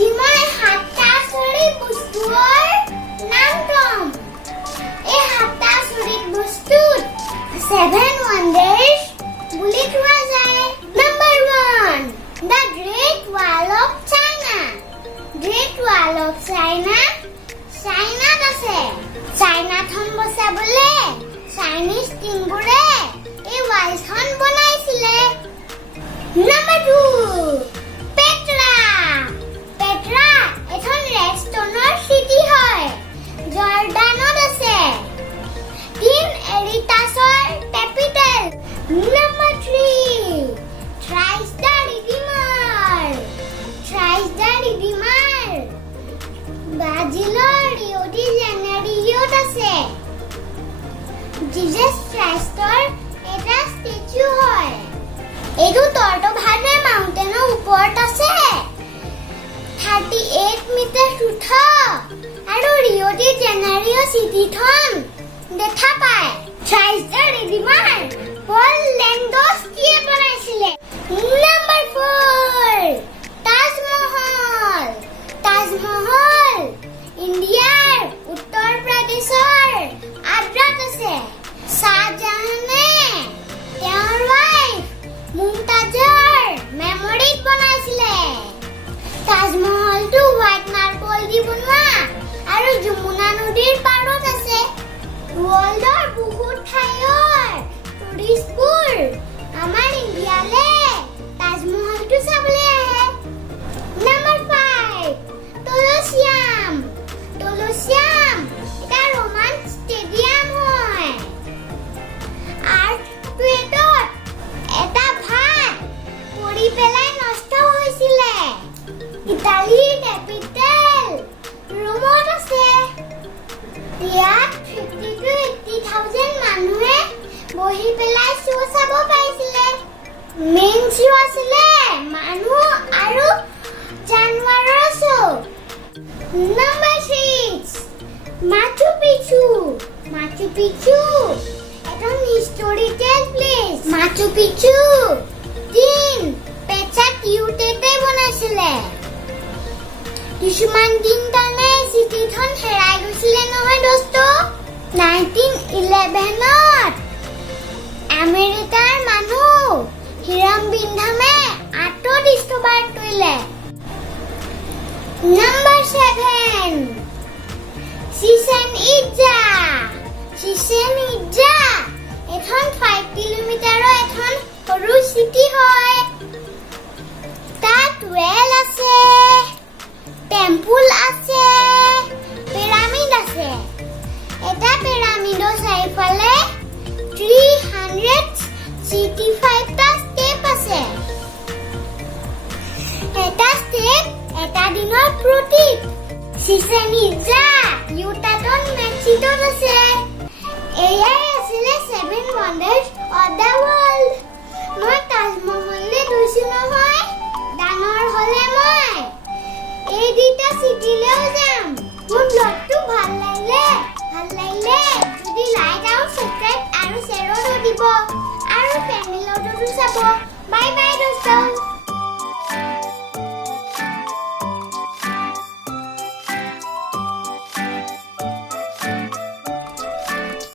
আজি মই 7টা আচৰিত বস্তুৰ নাম ক'ম। এই 7টা আচৰিত বস্তুত 7 wonders বুলি কোৱা যায়। Number 1, the Great Wall of China. Great Wall of China, চাইনাত আছে। চাইনাখন বচাবলে চাইনিজ টিমবোৰে এই ৱালখন বনাইছিলে। Number 2, PETRA. PETRA এখন ৰেড ষ্টনৰ চিটি হয়, জৰ্ডানত আছে। এৰিটাছৰ capital. Number 3, thrice the redeemer. Thrice the redeemer ব্ৰাজিলৰ ৰিঅ' ডি জেনেৰিঅ'ত আছে। জিজাছ খ্ৰীষ্টৰ এটা ষ্টেচু হয়। এইটো টৰ্টোভালে মাউণ্টেনৰ ওপৰত আছে। 38 মিটাৰ ওখ আৰু ৰিঅ' ডি জেনেৰিঅ' চিটিখন দেখা পায়। থ্ৰাইছ দ্য ৰিডিমাৰ পল লেণ্ডস্কিয়ে বনাইছিলে। Number 4, তাজমহল। তাজমহল ইণ্ডিয়াৰ উত্তৰ প্ৰদেশৰ আগ্ৰাত আছে। শ্বাহজাহানে তেওঁৰ ৱাইফ মুমতাজৰ মেমৰিত বনাইছিলে। তাজমহলটো হোৱাইট মাৰ্বল দি বনোৱা আৰু যমুনা নদীৰ পাৰত আছে। ৱৰ্ল্ডৰ বহুত ঠাইৰ টুৰিষ্টবোৰ আমাৰ ইণ্ডিয়ালৈ তাজমহলটো চাবলৈ আহে। Number 5, কলছিয়াম। কলছিয়াম এটা ৰোমান ষ্টেডিয়াম হয়। আৰ্থকুৱেকত এটা ভাগ পৰি পেলাই নষ্ট হৈছিলে। ইটালীৰ কেপিটেল ৰোমত আছে। ইয়াত 50 to 80,000 মানুহে বহি পেলাই শ্ব' চাব পাৰিছিলে। মেইন শ্ব' আছিলে মানুহ আৰু জানুৱাৰৰ show'. Number 6, Machu Picchu. Machu Picchu এখন historical place. Machu Picchu king Petra কিউটেটে বনাইছিলে। কিছুমান দিন কাৰণে চিটিখন হেৰাই গৈছিলে নহয় দোস্ত। 1911ত আমেৰিকাৰ মানুহ হিৰাম বিন্ধামে আৰ্ট ডিস্কভাৰ কৰিলে। Number 7, Chichen Itza. Chichen Itza এখন 5 কিলোমিটাৰৰ এখন সৰু চিটি হয়। তাত ৱেল আছে, টেম্পুল আছে, পিৰামিড আছে। এটা পিৰামিডৰ চাৰিওফালে 365টা ষ্টেপ আছে। এটা ষ্টেপ এটা দিনৰ প্ৰতীক। চিচেন ইটজা ইউটাটন মেক্সিকোত আছে। এয়াই আছিলে 7 wonders of the world। মই তাজমহললৈ গৈছো নহয়, ডাঙৰ হ'লে মই এই দুটা চিটিলৈও যাম। মোৰ ব্লগটো ভাল লাগিলে যদি লাইক আৰু ছাবস্ক্ৰাইব আৰু শ্বেয়াৰো দিব আৰু ফেমিলিৰ লগতো চাব। বাই বাই দোস্ত।